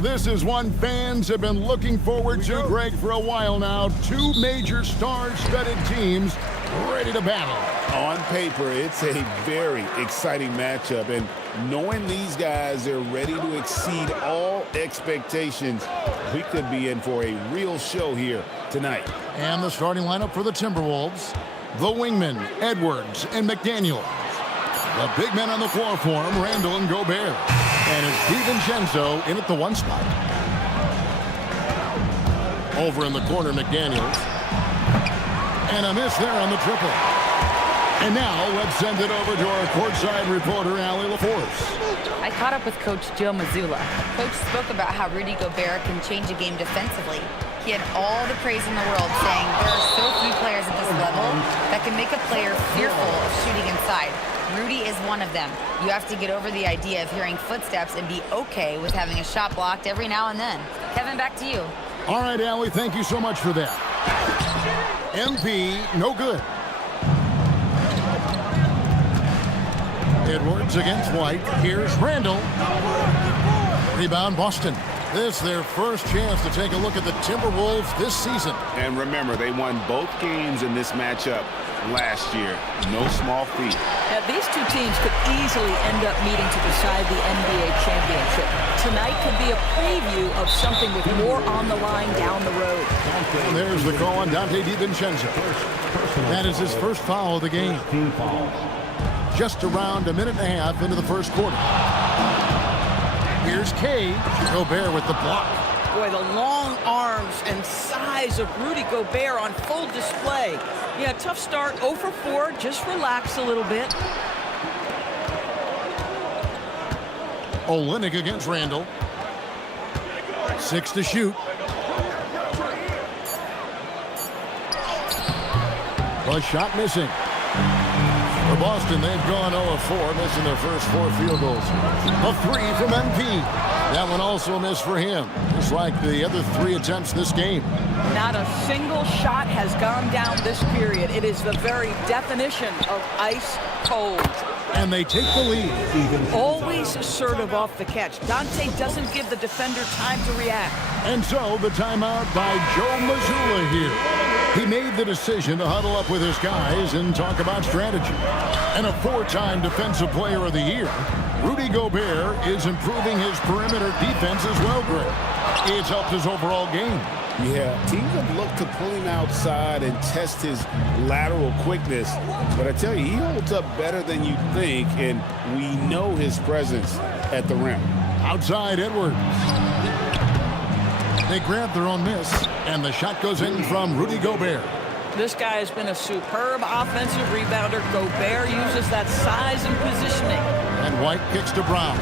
This is one fans have been looking forward to, Greg, for a while now. Two major star-studded teams ready to battle. On paper, it's a very exciting matchup, and knowing these guys are ready to exceed all expectations, we could be in for a real show here tonight. And the starting lineup for the Timberwolves, the wingmen, Edwards and McDaniel. The big men on the floor for him, Randall and Gobert. And it's DiVincenzo in at the one spot. Over in the corner, McDaniels. And a miss there on the triple. And now let's send it over to our courtside reporter, Allie LaForce. I caught up with Coach Joe Mazzulla. Coach spoke about how Rudy Gobert can change a game defensively. He had all the praise in the world, saying there are so few players at this level that can make a player fearful of shooting inside. Rudy is one of them. You have to get over the idea of hearing footsteps and be okay with having a shot blocked every now and then. Kevin, back to you. All right, Allie, thank you so much for that. MP, no good. Edwards against White. Here's Randall. Rebound, Boston. This is their first chance to take a look at the Timberwolves this season. And remember, they won both games in this matchup last year. No small feat. Now, these two teams could easily end up meeting to decide the NBA championship. Tonight could be a preview of something with more on the line down the road. And there's the call on Dante DiVincenzo. That is his first foul of the game. Just around a minute and a half into the first quarter. Here's Kay. Gobert with the block. Boy, the long arms and size of Rudy Gobert on full display. Yeah, tough start, 0 for 4. Just relax a little bit. Olynyk against Randall. 6 to shoot. The shot missing. For Boston, they've gone 0-4, missing their first 4 field goals. A 3 from MP. That one also a miss for him, just like the other 3 attempts this game. Not a single shot has gone down this period. It is the very definition of ice cold. And they take the lead. Always assertive off the catch. Dante doesn't give the defender time to react. And so the timeout by Joe Mazzulla here. He made the decision to huddle up with his guys and talk about strategy. And a 4-time Defensive Player of the Year, Rudy Gobert is improving his perimeter defense as well, Greg. It's helped his overall game. Yeah, teams have looked to pull him outside and test his lateral quickness. But I tell you, he holds up better than you think, and we know his presence at the rim. Outside, Edwards. They grab their own miss, and the shot goes in from Rudy Gobert. This guy has been a superb offensive rebounder. Gobert uses that size and positioning. And White kicks to Brown.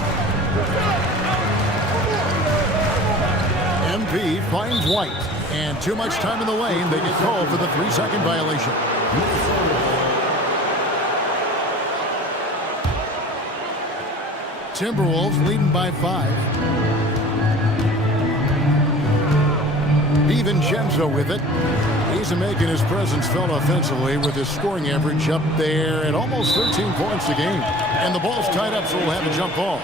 MP finds White. And too much time in the lane. They get called for the 3-second violation. Timberwolves leading by 5. DiVincenzo with it. He's making his presence felt offensively with his scoring average up there at almost 13 points a game. And the ball's tied up, so we'll have a jump ball.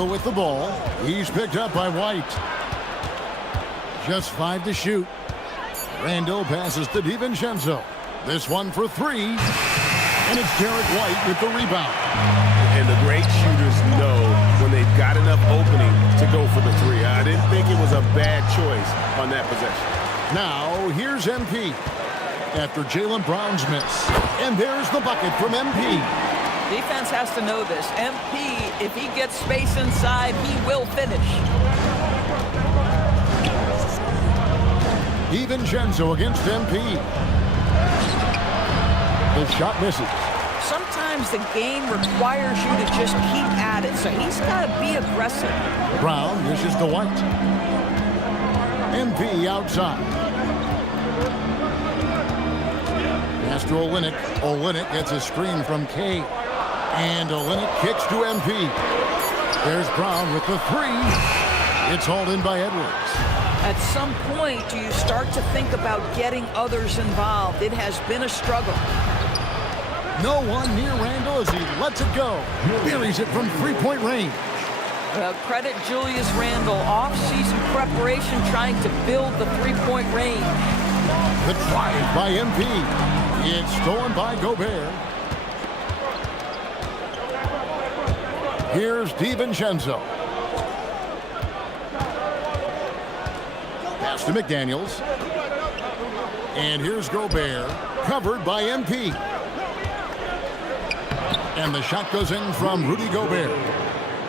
Randall with the ball. He's picked up by White. Just 5 to shoot. Randall passes to DiVincenzo. This one for 3. And it's Derek White with the rebound. And the great shooters know when they've got enough opening to go for the 3. I didn't think it was a bad choice on that possession. Now, here's MP. After Jaylen Brown's miss. And there's the bucket from MP. Defense has to know this. MP, if he gets space inside, he will finish. DiVincenzo against MP. The shot misses. Sometimes the game requires you to just keep at it, so he's got to be aggressive. Brown dishes to White. MP outside. Pass to Olynyk. Olynyk gets a screen from K. And Olynyk kicks to MP. There's Brown with the 3. It's hauled in by Edwards. At some point, do you start to think about getting others involved? It has been a struggle. No one near Randall as he lets it go. Buries it from three-point range. Credit Julius Randle. Off-season preparation trying to build the three-point range. The drive by MP. It's stolen by Gobert. Here's DiVincenzo. Pass to McDaniels. And here's Gobert. Covered by MP. And the shot goes in from Rudy Gobert.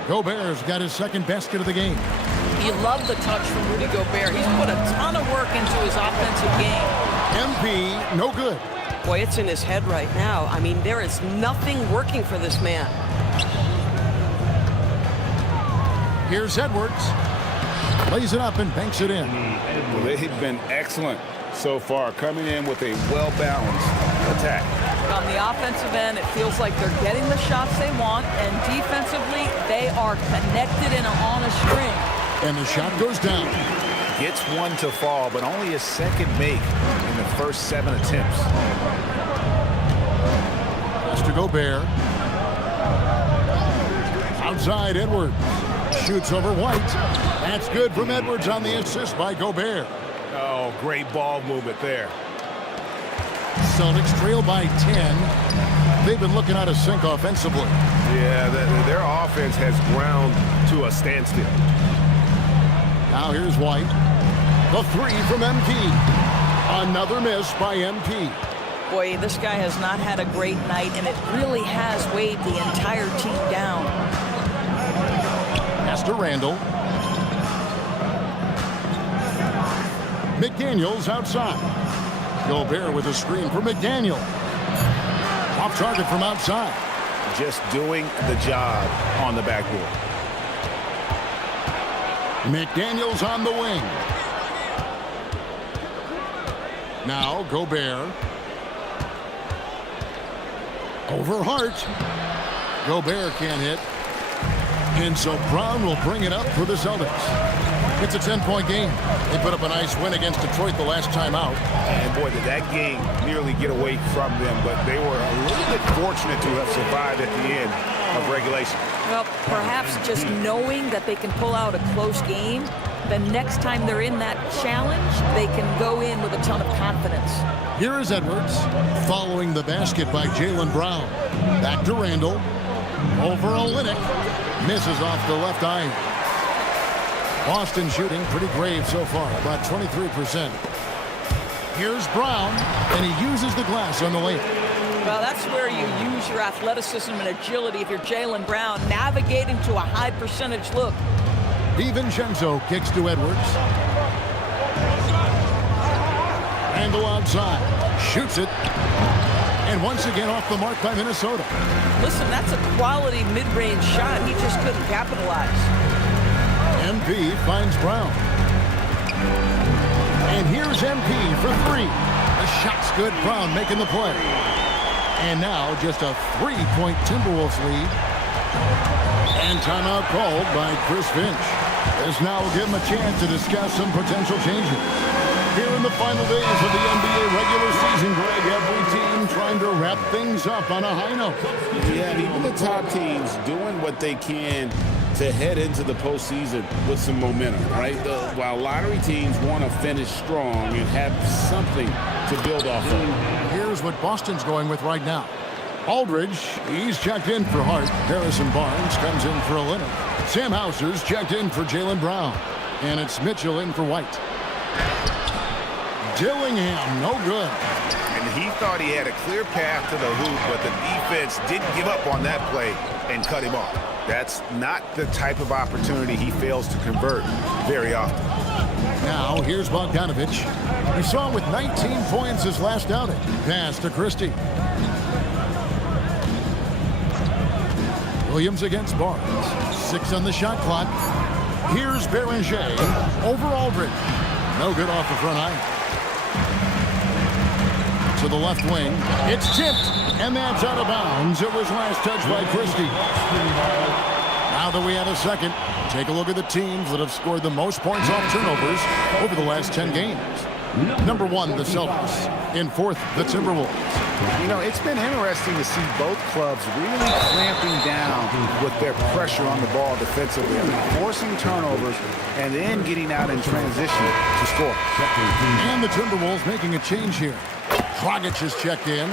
Gobert's got his second basket of the game. You love the touch from Rudy Gobert. He's put a ton of work into his offensive game. MP, no good. Boy, it's in his head right now. I mean, there is nothing working for this man. Here's Edwards. Lays it up and banks it in. Well, they've been excellent so far, coming in with a well-balanced attack. On the offensive end, it feels like they're getting the shots they want, and defensively, they are connected and on a string. And the shot goes down. Gets one to fall, but only a second make in the first 7 attempts. Pass to Gobert. Outside, Edwards. Shoots over White. That's good from Edwards on the assist by Gobert. Oh, great ball movement there. Celtics trail by 10. They've been looking out of sync offensively. Yeah, their offense has ground to a standstill. Now here's White. The 3 from MP. Another miss by MP. Boy, this guy has not had a great night, and it really has weighed the entire team down. Pass to Randall. McDaniels outside. Gobert with a screen for McDaniel. Off target from outside. Just doing the job on the backboard. McDaniels on the wing. Now Gobert. Over Hart. Gobert can't hit. And so Brown will bring it up for the Celtics. It's a 10-point game. They put up a nice win against Detroit the last time out. And boy, did that game nearly get away from them, but they were a little bit fortunate to have survived at the end of regulation. Well, perhaps just knowing that they can pull out a close game, the next time they're in that challenge, they can go in with a ton of confidence. Here is Edwards, following the basket by Jaylen Brown. Back to Randall. Over Olynyk. Misses off the left eye. Boston shooting pretty grave so far, about 23%. Here's Brown, and he uses the glass on the layup. Well, that's where you use your athleticism and agility if you're Jaylen Brown, navigating to a high percentage look. DiVincenzo kicks to Edwards. Randall outside. Shoots it. And once again off the mark by Minnesota. Listen, that's a quality mid-range shot. He just couldn't capitalize. MP finds Brown. And here's MP for 3. The shot's good. Brown making the play. And now just a 3-point Timberwolves lead. And timeout called by Chris Finch. This now will give him a chance to discuss some potential changes. Here in the final days of the NBA regular season, Greg, every team trying to wrap things up on a high note. Yeah, even the top teams doing what they can to head into the postseason with some momentum, right? While lottery teams want to finish strong and have something to build off of. Here's what Boston's going with right now. Aldridge, he's checked in for Hart. Harrison Barnes comes in for a Leonard. Sam Hauser's checked in for Jaylen Brown. And it's Mitchell in for White. Dillingham, no good. And he thought he had a clear path to the hoop, but the defense didn't give up on that play and cut him off. That's not the type of opportunity he fails to convert very often. Now, here's Bogdanovich. We saw him with 19 points his last outing. Pass to Christie. Williams against Barnes. 6 on the shot clock. Here's Beringer over Aldridge. No good off the front iron. To the left wing. It's tipped, and that's out of bounds. It was last touched by Christie. Now that we have a second, take a look at the teams that have scored the most points off turnovers over the last 10 games. Number 1, the Celtics. In 4th, the Timberwolves. You know, it's been interesting to see both clubs really clamping down with their pressure on the ball defensively. I mean, forcing turnovers and then getting out in transition to score. And the Timberwolves making a change here. Dragic is checked in.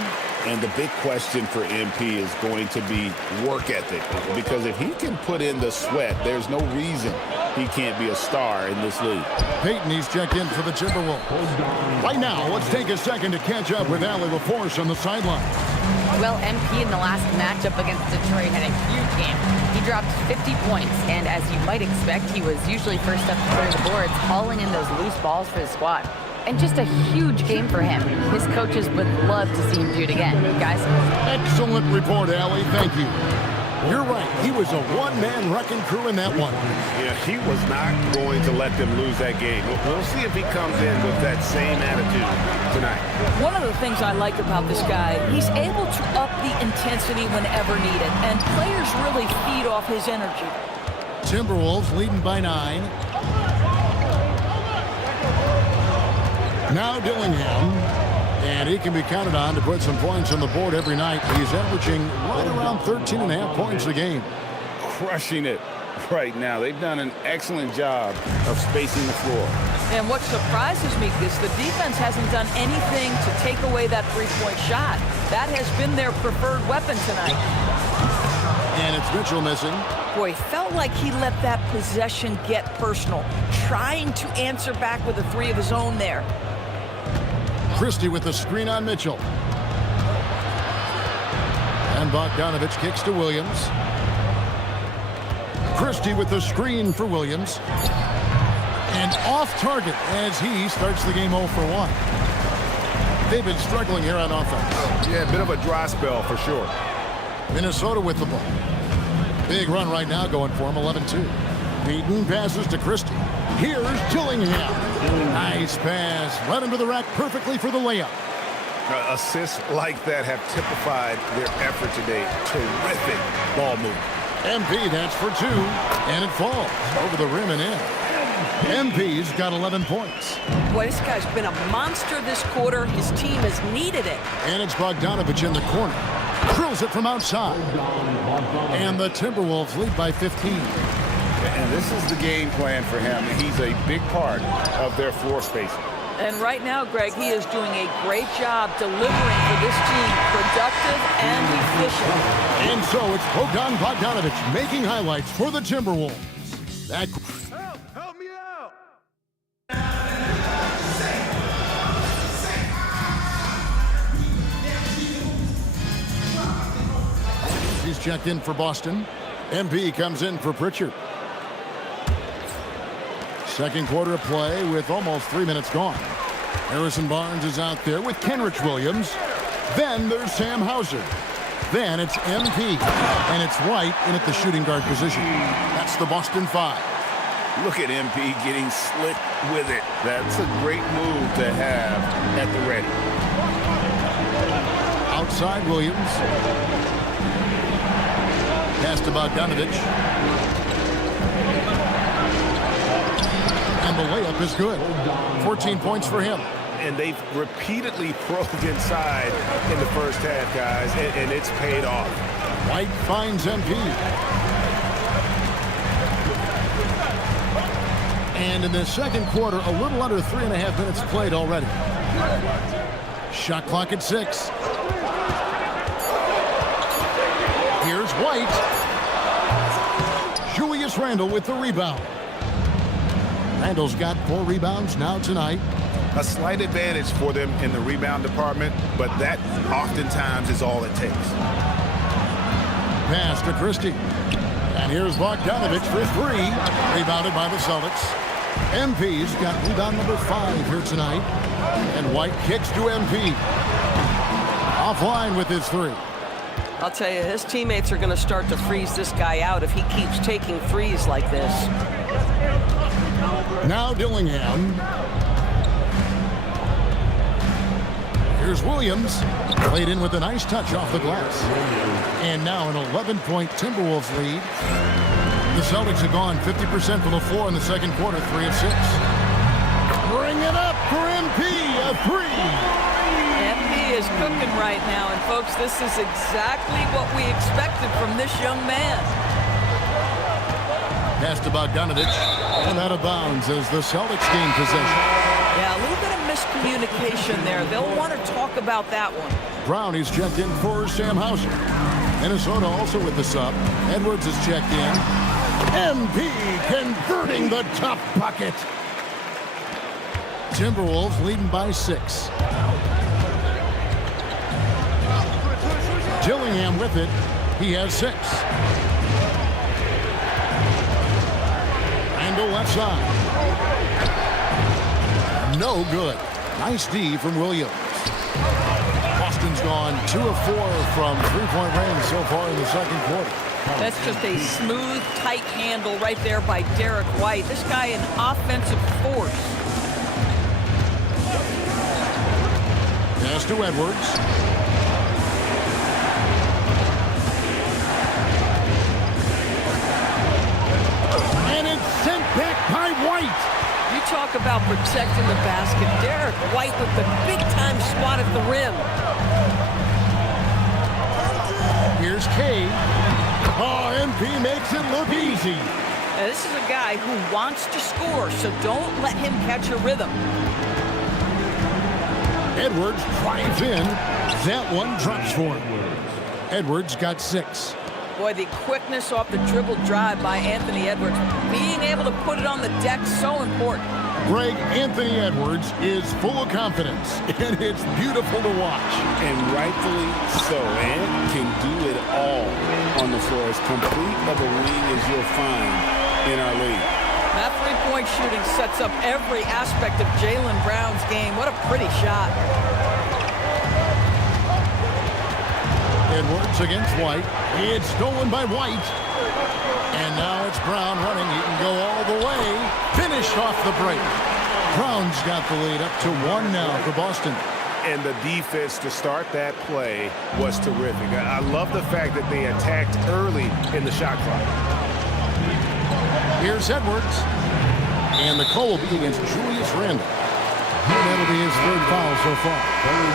And the big question for MP is going to be work ethic. Because if he can put in the sweat, there's no reason he can't be a star in this league. Peyton, he's checked in for the Timberwolves. Right now, let's take a second to catch up with Allie LaForce on the sideline. Well, MP in the last matchup against Detroit had a huge game. He dropped 50 points, and as you might expect, he was usually first up to clear the boards, hauling in those loose balls for the squad. And just a huge game for him. His coaches would love to see him do it again. Guys? Excellent report, Allie. Thank you. You're right. He was a one-man wrecking crew in that one. Yeah, he was not going to let them lose that game. We'll see if he comes in with that same attitude tonight. One of the things I like about this guy, he's able to up the intensity whenever needed, and players really feed off his energy. Timberwolves leading by 9. Now Dillingham, and he can be counted on to put some points on the board every night. He's averaging right around 13.5 points a game. Crushing it right now. They've done an excellent job of spacing the floor. And what surprises me is the defense hasn't done anything to take away that three-point shot. That has been their preferred weapon tonight. And it's Mitchell missing. Boy, felt like he let that possession get personal, trying to answer back with a 3 of his own there. Christie with the screen on Mitchell. And Bogdanovich kicks to Williams. Christie with the screen for Williams. And off target as he starts the game 0 for 1. They've been struggling here on offense. Yeah, a bit of a dry spell for sure. Minnesota with the ball. Big run right now going for him, 11-2. Peyton passes to Christie. Here's Dillingham. Nice pass. Right under the rack perfectly for the layup. Assists like that have typified their effort today. Terrific ball movement. MP, that's for 2. And it falls over the rim and in. MP's got 11 points. Boy, this guy's been a monster this quarter. His team has needed it. And it's Bogdanovich in the corner. Drills it from outside. And the Timberwolves lead by 15. And this is the game plan for him. He's a big part of their floor spacing. And right now, Greg, he is doing a great job delivering for this team, productive and efficient. And so it's Bogdanovich making highlights for the Timberwolves. That Help me out! he's checked in for Boston. MP comes in for Pritchard. Second quarter of play with almost 3 minutes gone. Harrison Barnes is out there with Kenrich Williams. Then there's Sam Hauser. Then it's MP. And it's White in at the shooting guard position. That's the Boston 5. Look at MP getting slick with it. That's a great move to have at the ready. Outside Williams. Pass to Bogdanovich. And the layup is good. 14 points for him. And they've repeatedly probed inside in the first half, guys, and it's paid off. White finds MP. And in the second quarter, a little under 3.5 minutes played already. Shot clock at 6. Here's White. Julius Randle with the rebound. Randle's got 4 rebounds now tonight. A slight advantage for them in the rebound department, but that oftentimes is all it takes. Pass to Christie. And here's Bogdanovich for 3. Rebounded by the Celtics. MP's got rebound number 5 here tonight. And White kicks to MP. Offline with his 3. I'll tell you, his teammates are going to start to freeze this guy out if he keeps taking threes like this. Now Dillingham. Here's Williams. Played in with a nice touch off the glass. And now an 11-point Timberwolves lead. The Celtics have gone 50% from the floor in the second quarter, 3 of 6. Bring it up for MP, a 3. MP is cooking right now, and folks, this is exactly what we expected from this young man. Pass to Bogdanovich, and out of bounds as the Celtics gain possession. Yeah, a little bit of miscommunication there. They'll want to talk about that one. Brownie's checked in for Sam Hauser. Minnesota also with the sub. Edwards is checked in. MP converting the tough bucket. Timberwolves leading by 6. Dillingham with it. He has 6. Randle left side. No good. Nice D from Williams. Boston's gone 2 of 4 from 3-point range so far in the second quarter. That's just a smooth, tight handle right there by Derek White. This guy an offensive force. Pass to Edwards. And it's sent back by White. You talk about protecting the basket. Derek White with the big-time swat at the rim. Here's Cade. Oh, MP makes it look easy. Now, this is a guy who wants to score, so don't let him catch a rhythm. Edwards drives in. That one drops for him. Edwards got 6. Boy, the quickness off the dribble drive by Anthony Edwards. Being able to put it on the deck, so important. Greg, Anthony Edwards is full of confidence, and it's beautiful to watch. And rightfully so. And can do it all on the floor. As complete of a wing as you'll find in our league. That three-point shooting sets up every aspect of Jaylen Brown's game. What a pretty shot. Edwards against White. It's stolen by White. And now it's Brown running. He can go all the way. Finished off the break. Brown's got the lead up to 1 now for Boston. And the defense to start that play was terrific. I love the fact that they attacked early in the shot clock. Here's Edwards. And the call will be against Julius Randle. And that'll be his 3rd foul so far.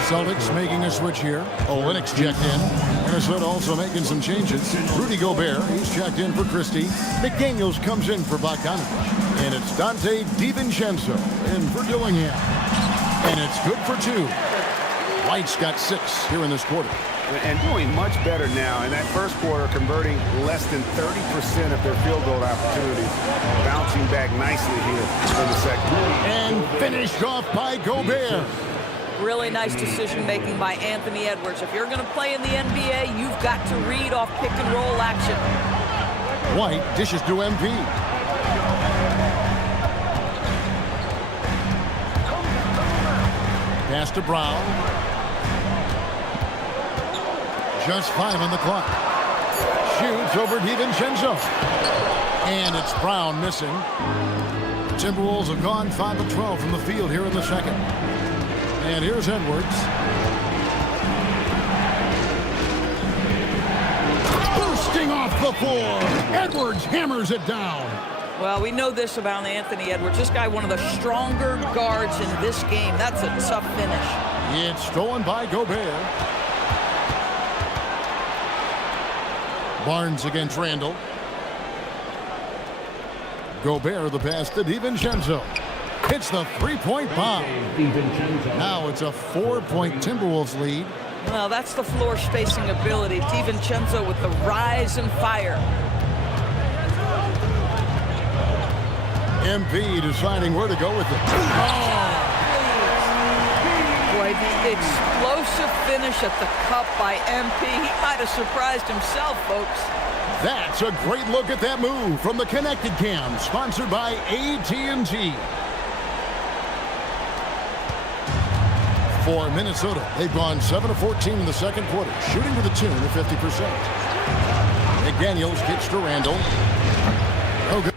Celtics making a switch here. Olynyk's checked in. Minnesota also making some changes. Rudy Gobert, he's checked in for Christie. McDaniels comes in for Bogdanovich. And it's Dante DiVincenzo in for Dillingham. And it's good for 2. White's got 6 here in this quarter. And doing much better now in that first quarter, converting less than 30% of their field goal opportunities, bouncing back nicely here in the second. And finished off by Gobert. Really nice decision-making by Anthony Edwards. If you're going to play in the NBA, you've got to read off pick-and-roll action. White dishes to MP. Pass to Brown. Just 5 on the clock. Shoots over DiVincenzo. And it's Brown missing. Timberwolves have gone 5 of 12 from the field here in the second. And here's Edwards. Bursting off the floor. Edwards hammers it down. Well, we know this about Anthony Edwards. This guy, one of the stronger guards in this game. That's a tough finish. It's stolen by Gobert. Barnes against Randle. Gobert the pass to DiVincenzo. Hits the three-point bomb. Now it's a 4-point Timberwolves lead. Well, that's the floor spacing ability. DiVincenzo with the rise and fire. MP deciding where to go with it. Boy, the explosive finish at the cup by MP. He might have surprised himself, folks. That's a great look at that move from the Connected Cam, sponsored by AT&T. For Minnesota, they've gone 7 of 14 in the second quarter, shooting to the tune of 50%. McDaniels kicks to Randall. Oh, good.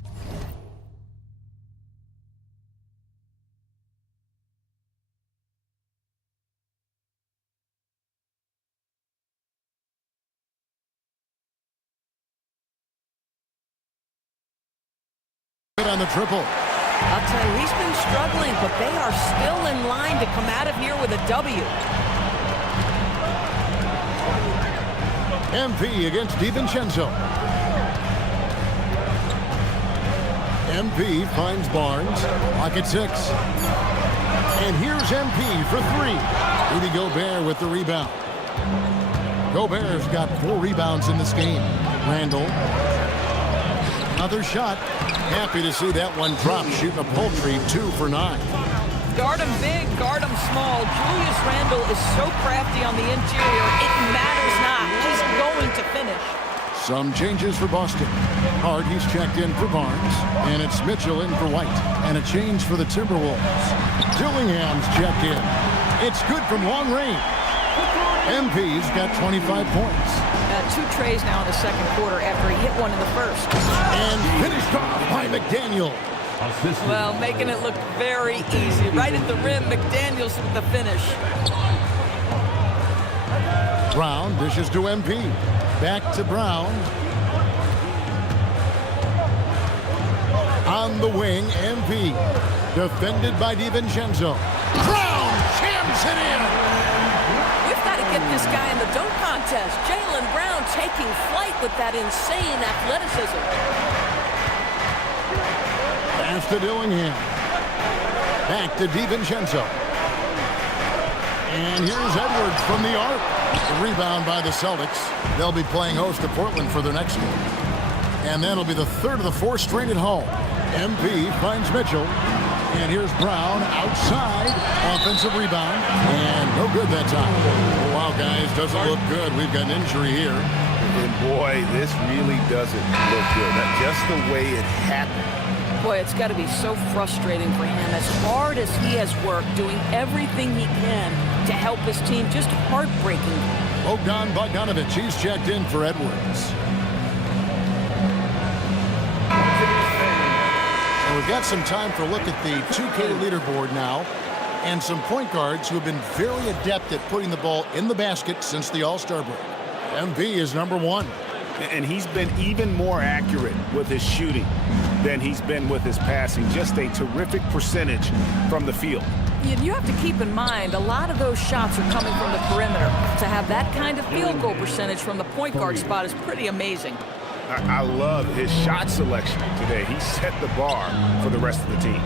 On the triple. I'll tell you, he's been struggling, but they are still in line to come out of here with a W. MP against DiVincenzo. MP finds Barnes. Pocket 6. And here's MP for 3. Rudy Gobert with the rebound. Gobert's got 4 rebounds in this game. Randall. Another shot. Happy to see that one drop, shooting a paltry 2 for 9. Guard him big, guard him small. Julius Randle is so crafty on the interior, it matters not. He's going to finish. Some changes for Boston. Hard, he's checked in for Barnes. And it's Mitchell in for White. And a change for the Timberwolves. Dillingham's checked in. It's good from long range. MP's got 25 points. 2 trays now in the second quarter after he hit one in the first. And finished off by McDaniel. Well, making it look very easy. Right at the rim, McDaniels with the finish. Brown dishes to MP. Back to Brown. On the wing, MP. Defended by DiVincenzo. Brown jams it in. We've got to get this guy in the dunk contest. Jaylen Brown taking flight with that insane athleticism. Pass to Dillingham. Back to DiVincenzo. And here's Edwards from the arc. The rebound by the Celtics. They'll be playing host to Portland for their next game. And that'll be the third of the 4 straight at home. MP finds Mitchell. And here's Brown outside. Offensive rebound. And no good that time. Oh, wow, guys, doesn't look good. We've got an injury here. And boy, this really doesn't look good. Not just the way it happened. Boy, it's got to be so frustrating for him. As hard as he has worked, doing everything he can to help his team, just heartbreaking. Bogdan Bogdanovic, he's checked in for Edwards. We've got some time for a look at the 2K leaderboard now, and some point guards who have been very adept at putting the ball in the basket since the All-Star break. MV is number 1. And he's been even more accurate with his shooting than he's been with his passing. Just a terrific percentage from the field. You have to keep in mind, a lot of those shots are coming from the perimeter. To have that kind of field goal percentage from the point guard spot is pretty amazing. I love his shot selection today. He set the bar for the rest of the team.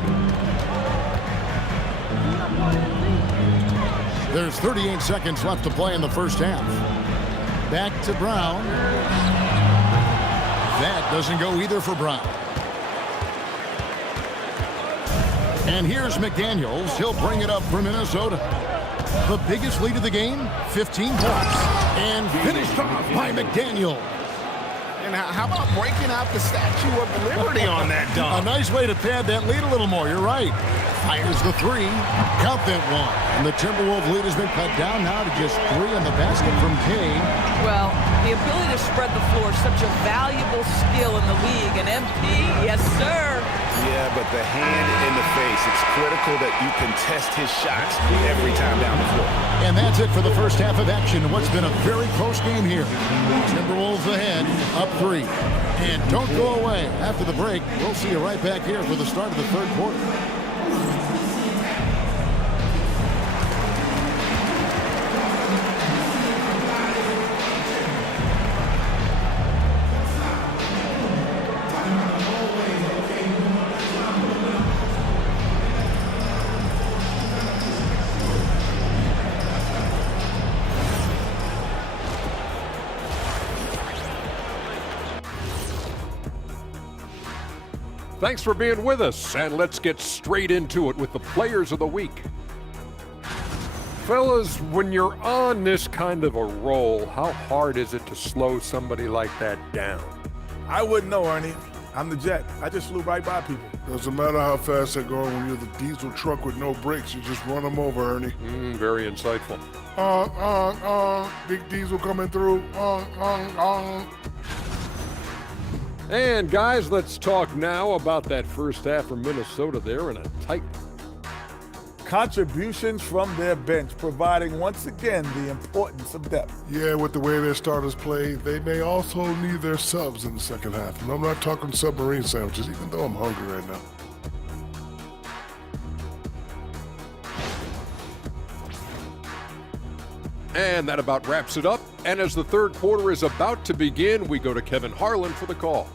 There's 38 seconds left to play in the first half. Back to Brown. That doesn't go either for Brown. And here's McDaniels. He'll bring it up for Minnesota. The biggest lead of the game, 15 points. And finished off by McDaniel. And how about breaking out the Statue of Liberty on that dunk? A nice way to pad that lead a little more. You're right. Fires the 3. Count that 1. And the Timberwolves lead has been cut down now to just 3 on the basket from Kane. Well, the ability to spread the floor is such a valuable skill in the league. And MP, yes, sir. Yeah, but the hand in the face, it's critical that you contest his shots every time down the floor. And that's it for the first half of action. What's been a very close game here. Timberwolves ahead, up 3. And don't go away. After the break, we'll see you right back here for the start of the third quarter. Thanks for being with us, and let's get straight into it with the Players of the Week. Fellas, when you're on this kind of a roll, how hard is it to slow somebody like that down? I wouldn't know, Ernie. I'm the jet. I just flew right by people. Doesn't matter how fast they're going when you're the diesel truck with no brakes. You just run them over, Ernie. Very insightful. Big diesel coming through. And guys, let's talk now about that first half from Minnesota there in a tight one. Contributions from their bench, providing once again the importance of depth. Yeah, with the way their starters play, they may also need their subs in the second half. And I'm not talking submarine sandwiches, even though I'm hungry right now. And that about wraps it up. And as the third quarter is about to begin, we go to Kevin Harlan for the call.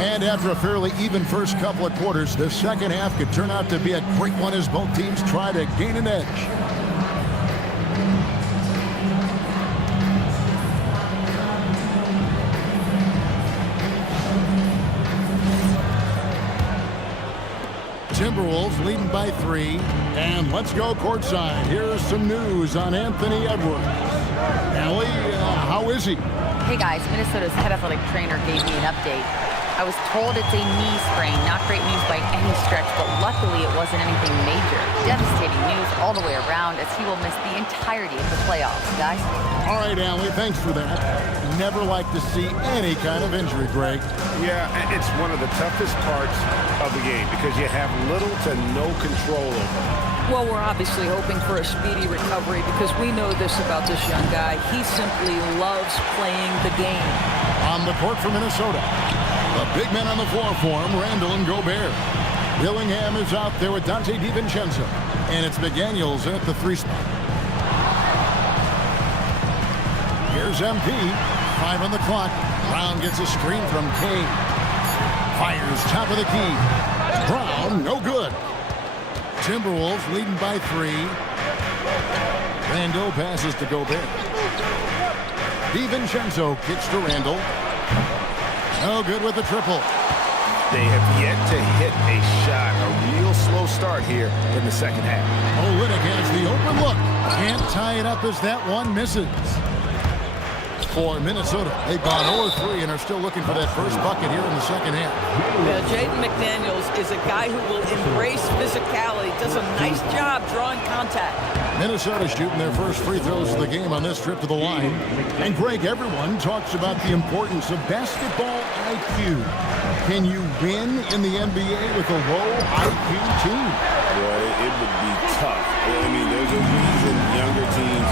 And after a fairly even first couple of quarters, the second half could turn out to be a great one as both teams try to gain an edge. Timberwolves leading by 3. And let's go courtside. Here's some news on Anthony Edwards. Allie, how is he? Hey guys, Minnesota's head athletic trainer gave me an update. I was told it's a knee sprain, not great news by any stretch, but luckily it wasn't anything major. Devastating news all the way around as he will miss the entirety of the playoffs, guys. All right, Allie, thanks for that. Never like to see any kind of injury, Greg. Yeah, it's one of the toughest parts of the game because you have little to no control over it. Well, we're obviously hoping for a speedy recovery because we know this about this young guy. He simply loves playing the game. On the court for Minnesota, the big men on the floor for him, Randall and Gobert. Dillingham is out there with Dante DiVincenzo, and it's McDaniels at the 3 spot. Here's MP, 5 on the clock. Brown gets a screen from Kane. Fires top of the key. Brown, no good. Timberwolves leading by 3. Randall passes to Gobert. DiVincenzo kicks to Randall. No good with the triple. They have yet to hit a shot, a real slow start here in the second half. Olynyk has the open look. Can't tie it up as that one misses. For Minnesota, they've gone 0-3 and are still looking for that first bucket here in the second half. Yeah, Jaden McDaniels is a guy who will embrace physicality, does a nice job drawing contact. Minnesota shooting their first free throws of the game on this trip to the line. And Greg, everyone talks about the importance of basketball IQ. Can you win in the NBA with a low IQ team? Well, it would be tough. I mean, there's a reason younger teams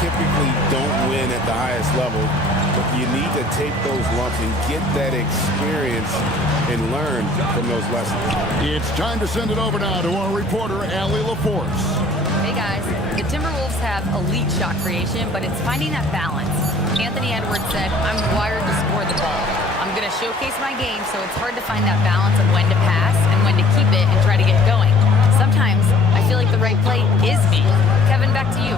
typically don't win at the highest level, but you need to take those lumps and get that experience and learn from those lessons. It's time to send it over now to our reporter, Allie LaForce. Hey guys, the Timberwolves have elite shot creation, but it's finding that balance. Anthony Edwards said, I'm wired to score the ball. I'm going to showcase my game, so it's hard to find that balance of when to pass and when to keep it and try to get going. Sometimes I feel like the right play is me. Kevin, back to you.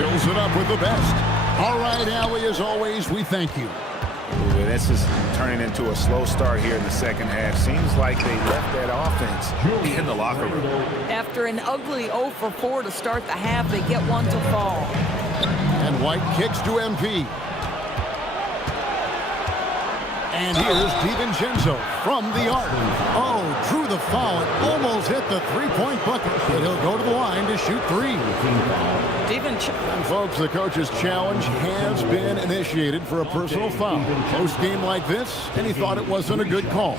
Fills it up with the best. All right, Allie, as always, we thank you. Ooh, this is turning into a slow start here in the second half. Seems like they left that offense in the locker room. After an ugly 0 for 4 to start the half, they get one to fall. And White kicks to MP. And here's DiVincenzo from the arc. Oh, drew the foul. It almost hit the three-point bucket. But he'll go to the line to shoot 3. And folks, the coach's challenge has been initiated for a personal foul. Close game like this, and he thought it wasn't a good call.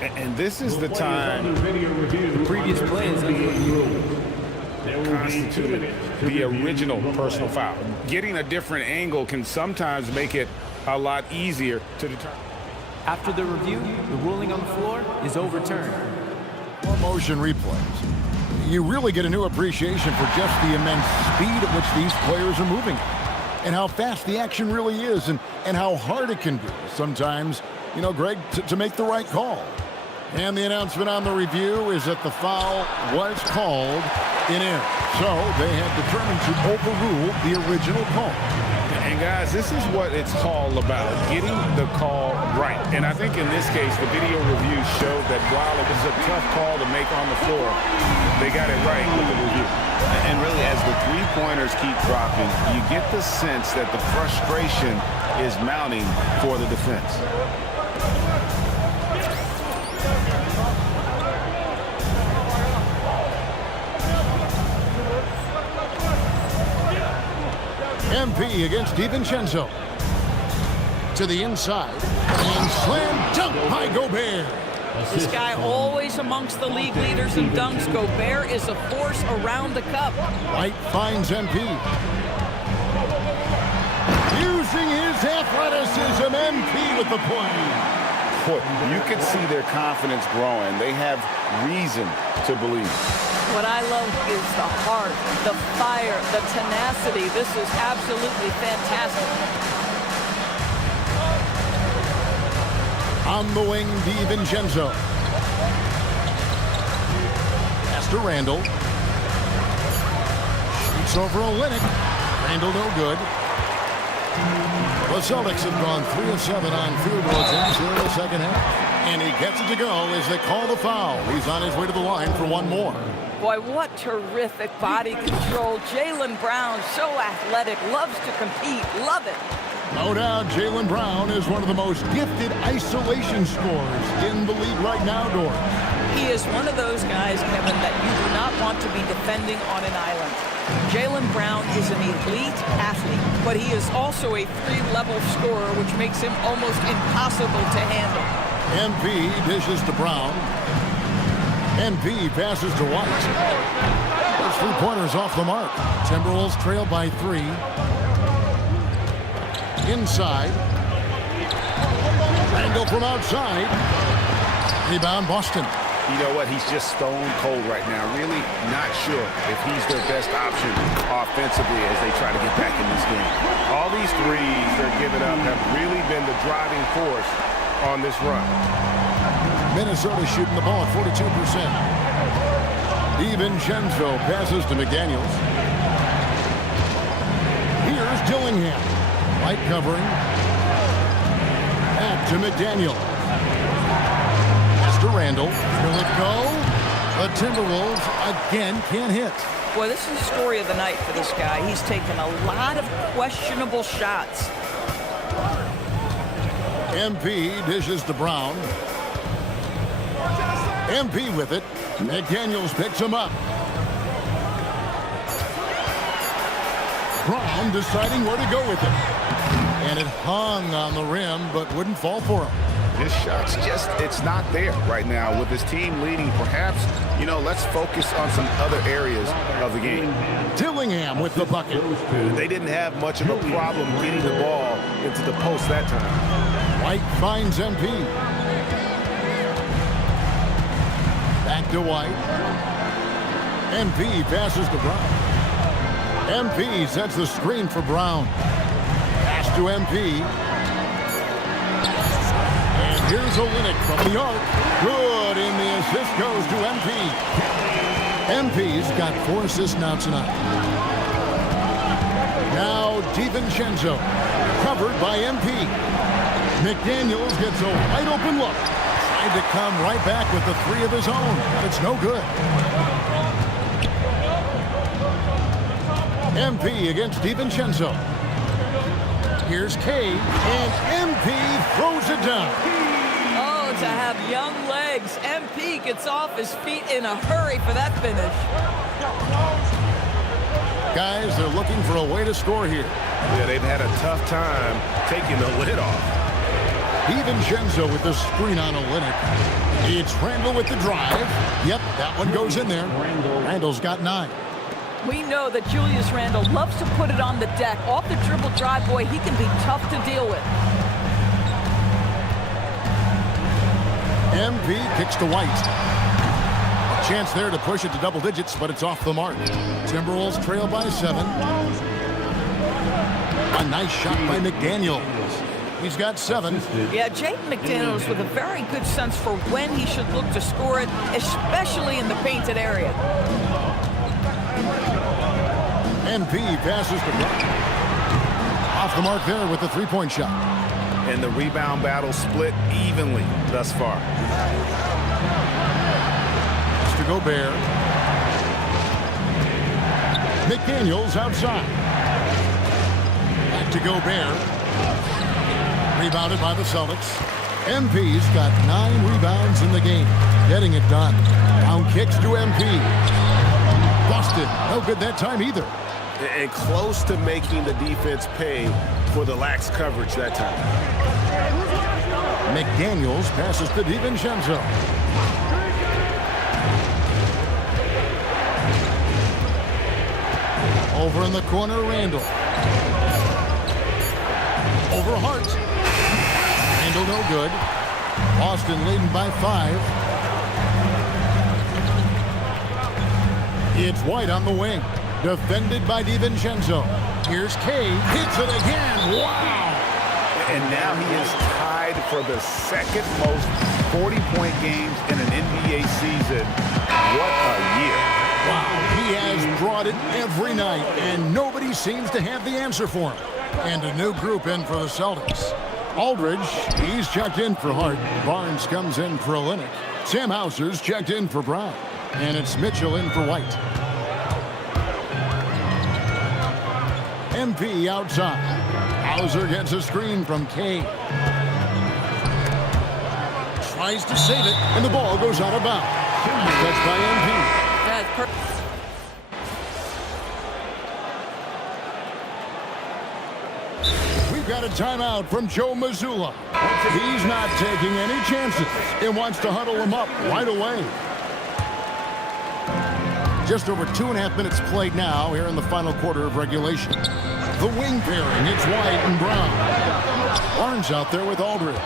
And this is the time The previous plays constituted the original personal foul. Getting a different angle can sometimes make it a lot easier to determine. After the review, the ruling on the floor is overturned. More motion replays. You really get a new appreciation for just the immense speed at which these players are moving and how fast the action really is and how hard it can be sometimes, you know, Greg, to make the right call. And the announcement on the review is that the foul was called in air. So they have determined to overrule the original call. And guys, this is what it's all about, getting the call right. And I think in this case, the video review showed that while it was a tough call to make on the floor, they got it right with the review. And really, as the three-pointers keep dropping, you get the sense that the frustration is mounting for the defense. MP against DiVincenzo. To the inside. And slam dunk by Gobert. This guy always amongst the league leaders in dunks. Gobert is a force around the cup. White finds MP. Using his athleticism, MP with the play. Boy, you can see their confidence growing. They have reason to believe. What I love is the heart, the fire, the tenacity. This is absolutely fantastic. On the wing, DiVincenzo. Pass to Randall. Shoots over Olynyk. Randall no good. The Celtics have gone 3 of 7 on field goal attempts here in the second half. And he gets it to go as they call the foul. He's on his way to the line for one more. Boy, what terrific body control. Jaylen Brown, so athletic, loves to compete, love it. No doubt Jaylen Brown is one of the most gifted isolation scorers in the league right now, Dor. He is one of those guys, Kevin, that you do not want to be defending on an island. Jaylen Brown is an elite athlete, but he is also a three-level scorer, which makes him almost impossible to handle. MP dishes to Brown. MP passes to White. Those three-pointers off the mark. Timberwolves trail by 3. Inside. Randall from outside. Rebound Boston. You know what? He's just stone cold right now. Really not sure if he's their best option offensively as they try to get back in this game. All these threes they're giving up have really been the driving force on this run. Minnesota shooting the ball at 42%. DiVincenzo passes to McDaniels. Here's Dillingham. White covering. Back to McDaniel. Pass to Randall. Will it go? The Timberwolves again can't hit. Boy, this is the story of the night for this guy. He's taken a lot of questionable shots. MP dishes to Brown. MP with it. McDaniels picks him up. Brown deciding where to go with it. And it hung on the rim, but wouldn't fall for him. His shot's just, it's not there right now with his team leading. Perhaps, you know, let's focus on some other areas of the game. Dillingham with the bucket. They didn't have much of a problem getting the ball into the post that time. White finds MP. Back to White. MP passes to Brown. MP sets the screen for Brown. Pass to MP. And here's Olynyk from the arc. Good, and the assist goes to MP. MP's got 4 assists now tonight. Now DiVincenzo, covered by MP. McDaniels gets a wide open look. Tried to come right back with the 3 of his own, but it's no good. MP against DiVincenzo. Here's Cade, and MP throws it down. Oh, to have young legs. MP gets off his feet in a hurry for that finish. Guys, they're looking for a way to score here. Yeah, they've had a tough time taking the lid off. DiVincenzo with the screen on Olynyk. It's Randall with the drive. Yep, that one goes in there. Randall's got 9. We know that Julius Randle loves to put it on the deck. Off the dribble drive, boy, he can be tough to deal with. MP kicks to White. A chance there to push it to double digits, but it's off the mark. Timberwolves trail by 7. A nice shot by McDaniels. He's got 7. Yeah, Jaden McDaniels with a very good sense for when he should look to score it, especially in the painted area. MP passes to Brown. Off the mark there with the three-point shot. And the rebound battle split evenly thus far. To Gobert. McDaniels outside. Back to Gobert. Rebounded by the Celtics. MP's got 9 rebounds in the game. Getting it done. Down kicks to MP. Busted. No good that time either. And close to making the defense pay for the lax coverage that time. McDaniels passes to DiVincenzo. Over in the corner, Randall. Over Hart. Randall no good. Boston leading by 5. It's White on the wing. Defended by DiVincenzo. Here's Kay. Hits it again. Wow. And now he is tied for the second most 40-point games in an NBA season. What a year. Wow, he has brought it every night, and nobody seems to have the answer for him. And a new group in for the Celtics. Aldridge, he's checked in for Hart. Barnes comes in for Olynyk. Sam Hauser's checked in for Brown. And it's Mitchell in for White. MP outside. Hauser gets a screen from Kay. Tries to save it, and the ball goes out of bounds. Touched by MP. That's perfect. We've got a timeout from Joe Mazzulla. He's not taking any chances. He wants to huddle him up right away. Just over 2.5 minutes played now here in the final quarter of regulation. The wing pairing, it's White and Brown. Barnes out there with Aldridge.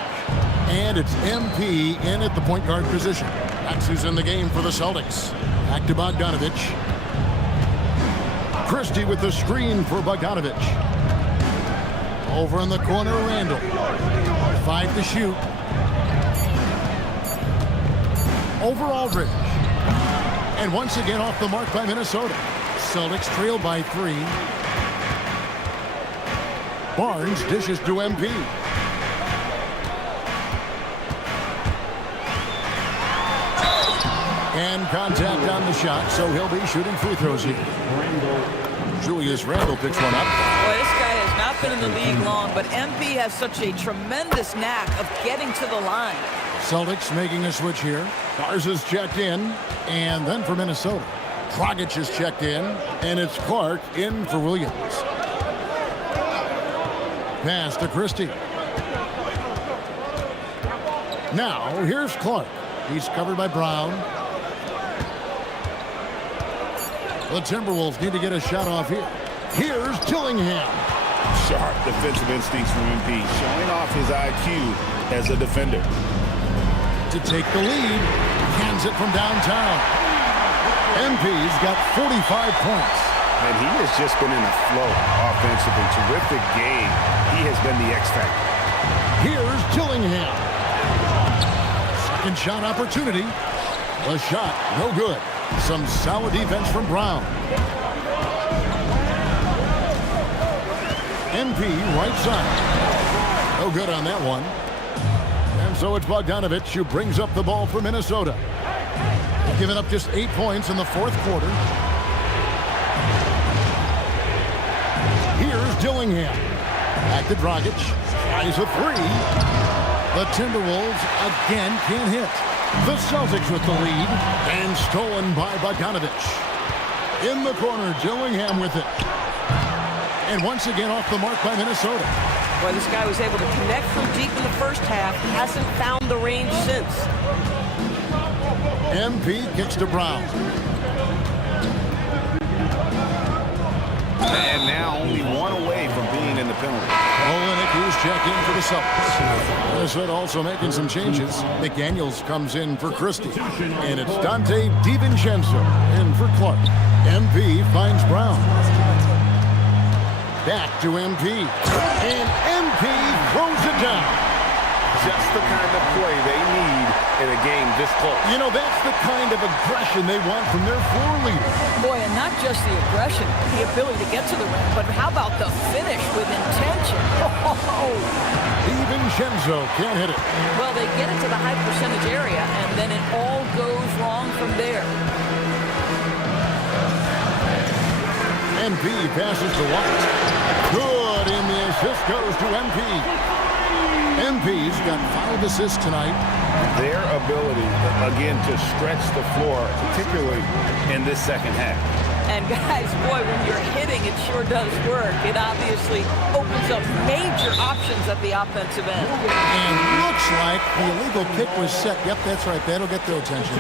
And it's MP in at the point guard position. That's who's in the game for the Celtics. Back to Bogdanovich. Christie with the screen for Bogdanovich. Over in the corner, Randall. 5 to shoot. Over Aldridge. And once again off the mark by Minnesota. Celtics trail by 3. Barnes dishes to MP. And contact on the shot, so he'll be shooting free throws here. Julius Randle picks one up. Boy, this guy has not been in the league long, but MP has such a tremendous knack of getting to the line. Celtics making a switch here. Garza's checked in, and then for Minnesota. Dragic is checked in, and it's Clark in for Williams. Pass to Christie. Now, here's Clark. He's covered by Brown. The Timberwolves need to get a shot off here. Here's Dillingham. Sharp defensive instincts from MP, showing off his IQ as a defender. To take the lead, hands it from downtown. MP's got 45 points. And he has just been in a flow offensively. Terrific game. He has been the X factor. Here's Dillingham. Second shot opportunity. The shot, no good. Some solid defense from Brown. MP right side. No good on that one. And so it's Bogdanovich who brings up the ball for Minnesota. They've given up just 8 points in the fourth quarter. Here's Dillingham. Back to Dragic. Tries a 3. The Timberwolves again can't hit. The Celtics with the lead. And stolen by Bogdanovich. In the corner, Dillingham with it. And once again off the mark by Minnesota. Boy, this guy was able to connect from deep in the first half. Hasn't found the range since. MP kicks to Brown. And now only one away from being in the penalty. Olynyk who's checked in for the Celtics. Minnesota also making some changes. McDaniels comes in for Christie. And it's Dante DiVincenzo in for Clark. MP finds Brown. Back to MP. And MP throws it down. Just the kind of play they need in a game this close. You know, that's the kind of aggression they want from their floor leader. Boy, and not just the aggression, the ability to get to the rim, but how about the finish with intention? DiVincenzo can't hit it. Well, they get it to the high percentage area, and then it all goes wrong from there. MP passes to White. Good, and the assist goes to MP. MP's got 5 assists tonight. Their ability, again, to stretch the floor, particularly in this second half. And guys, boy, when you're hitting, it sure does work. It obviously opens up major options at the offensive end. And looks like the illegal pick was set. Yep, that's right. That'll get their attention.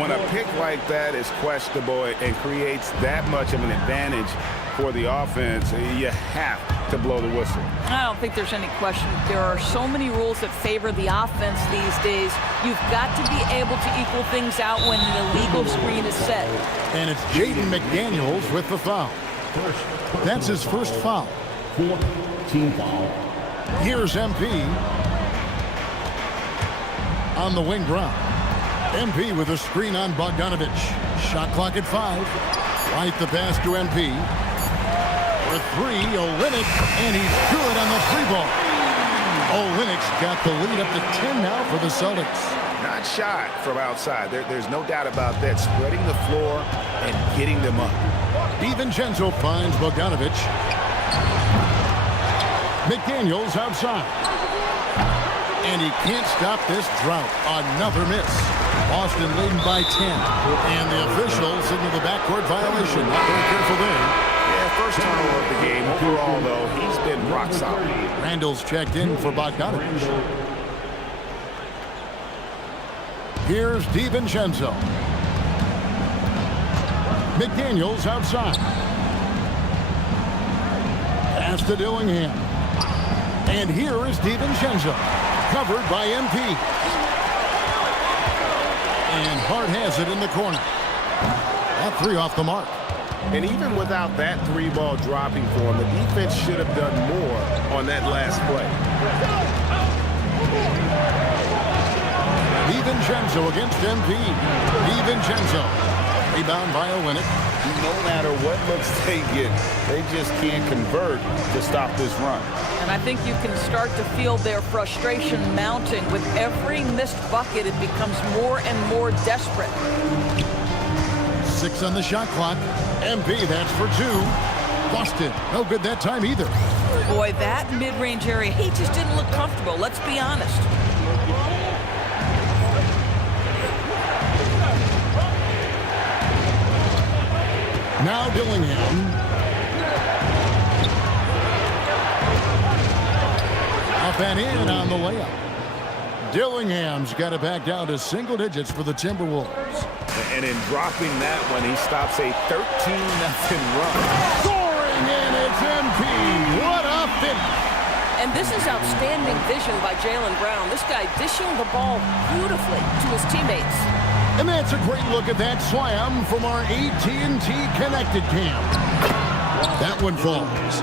When a pick like that is questionable and creates that much of an advantage for the offense, you have to blow the whistle. I don't think there's any question. There are so many rules that favor the offense these days. You've got to be able to equal things out when an illegal screen is set. And it's Jaden McDaniels with the foul. That's his first foul. Team foul. Here's MP on the wing Brown. MP with a screen on Bogdanovich. Shot clock at 5. Right the pass to MP. For 3, Olynyk, and he's good on the 3-ball. Olynyk's got the lead up to 10 now for the Celtics. Not shot from outside. There's no doubt about that. Spreading the floor and getting them up. DiVincenzo finds Bogdanovich. McDaniels outside. And he can't stop this drought. Another miss. Boston leading by 10. And the officials signal the backcourt violation. Not very careful there. First turnover of the game. Overall, though, he's been rock solid. Randall's checked in for Bogdanovich. Here's DiVincenzo. McDaniels outside. Pass to Dillingham. And here is DiVincenzo. Covered by MP. And Hart has it in the corner. That 3 off the mark. And even without that 3-ball dropping for him, the defense should have done more on that last play. DiVincenzo against MP. DiVincenzo. Rebound by Olynyk. No matter what looks they get, they just can't convert to stop this run. And I think you can start to feel their frustration mounting. With every missed bucket, it becomes more and more desperate. 6 on the shot clock. MP, that's for 2. Boston, no good that time either. Boy, that mid-range area, he just didn't look comfortable. Let's be honest. Now Dillingham. Up and in on the layup. Dillingham's got it back down to single digits for the Timberwolves. And in dropping that one, he stops a 13-0 run. Scoring, and it's MP. What a finish. And this is outstanding vision by Jaylen Brown. This guy dishing the ball beautifully to his teammates. And that's a great look at that slam from our AT&T Connected Cam. That one falls.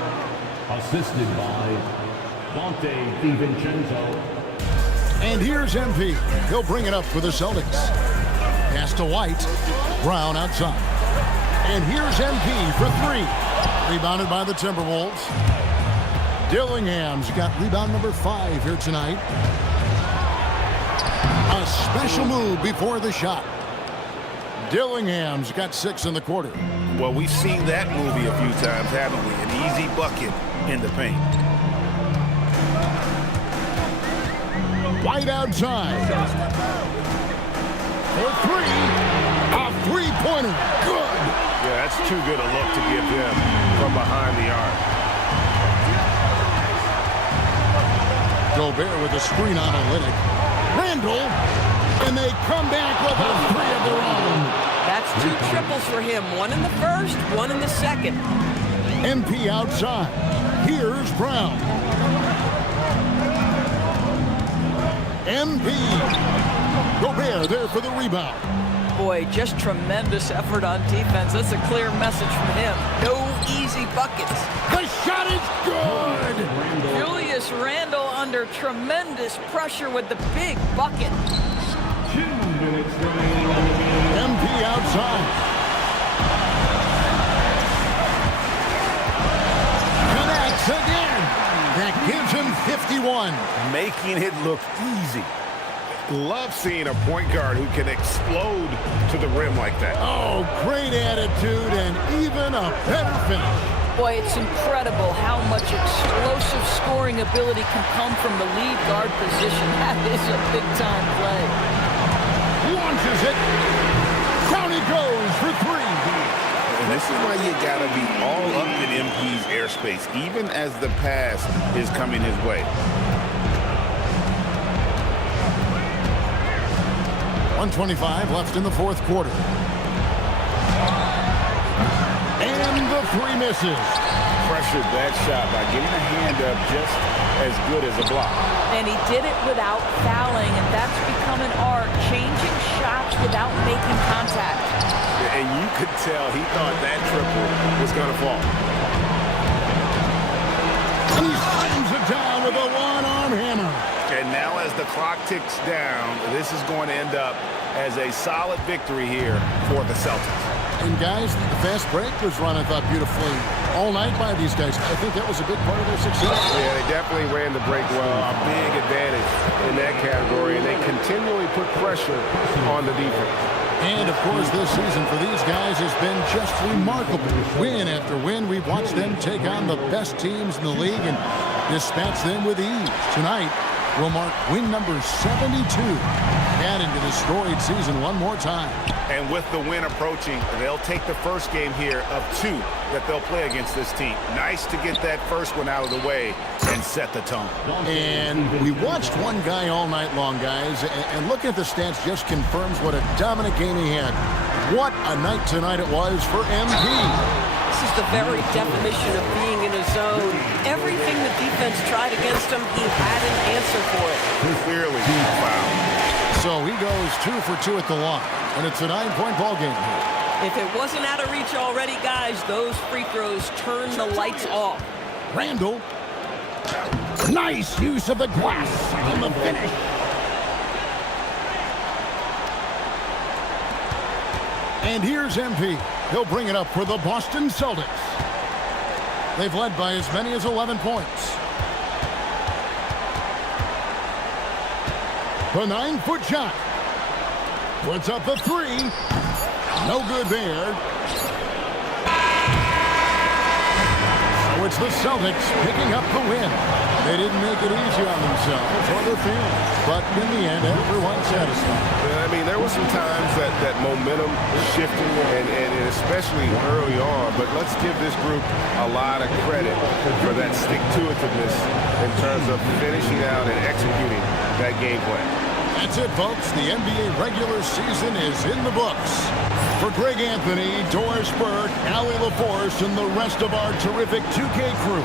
Assisted by DiVincenzo. And here's MP. He'll bring it up for the Celtics. Pass to White. Brown outside. And here's MP for 3. Rebounded by the Timberwolves. Dillingham's got rebound number 5 here tonight. A special move before the shot. Dillingham's got 6 in the quarter. Well, we've seen that movie a few times, haven't we? An easy bucket in the paint. White outside. For 3. A 3-pointer. Good. Yeah, that's too good a look to give him from behind the arc. Gobert with a screen on Olynyk. Randall. And they come back with a 3 of their own. That's 2 triples for him. 1 in the first, 1 in the second. MP outside. Here's Brown. MP. Gobert there for the rebound. Boy, just tremendous effort on defense. That's a clear message from him. No easy buckets. The shot is Julius Randle under tremendous pressure with the big bucket. 2 minutes remaining on the game. MP outside. Connects again. That gives him 51. Making it look easy. Love seeing a point guard who can explode to the rim like that. Oh, great attitude and even a better finish. Boy, it's incredible how much explosive scoring ability can come from the lead guard position. That is a big-time play. Launches it. Down he goes for 3. And this is why you got to be all up in MP's airspace, even as the pass is coming his way. 1:25 left in the fourth quarter. And the 3 misses. Pressured that shot by getting a hand up just as good as a block. And he did it without fouling, and that's become an art, changing shots without making contact. And you could tell he thought that triple was going to fall. He slams it down with a one-arm hammer. And now as the clock ticks down, this is going to end up as a solid victory here for the Celtics. And guys, the fast break was run, I thought, beautifully all night by these guys. I think that was a big part of their success. Yeah, they definitely ran the break well. A big advantage in that category, and they continually put pressure on the defense. And, of course, this season for these guys has been just remarkable. Win after win, we've watched them take on the best teams in the league and dispatch them with ease. Tonight will mark win number 72, adding to the storied season one more time. And with the win approaching, they'll take the first game here of 2 that they'll play against this team. Nice to get that first one out of the way and set the tone. And we watched one guy all night long, guys, and looking at the stats just confirms what a dominant game he had. What a night tonight it was for MP. This is the very definition of being in a zone. Everything the defense tried against him, he had an answer for it. Clearly foul. So he goes 2 for 2 at the line, and it's a 9-point ball game here. If it wasn't out of reach already, guys, those free throws turn the lights off. Randle. Nice use of the glass on the finish. And here's MP. He'll bring it up for the Boston Celtics. They've led by as many as 11 points. The 9-foot shot. Puts up the 3. No good there. So it's the Celtics picking up the win. They didn't make it easy on themselves or their fans, but in the end, everyone's satisfied. I mean, there were some times that momentum shifted, and especially early on, but let's give this group a lot of credit for that stick-to-itiveness in terms of finishing out and executing that game plan. That's it, folks. The NBA regular season is in the books. For Greg Anthony, Doris Burke, Allie LaForce, and the rest of our terrific 2K crew,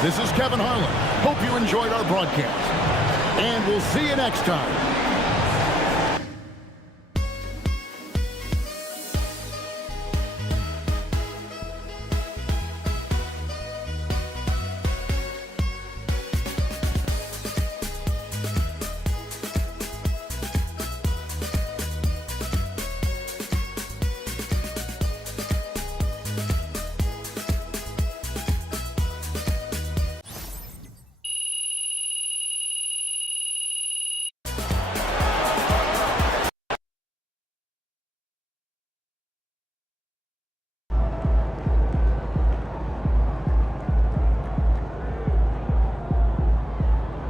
this is Kevin Harlan. Hope you enjoyed our broadcast. And we'll see you next time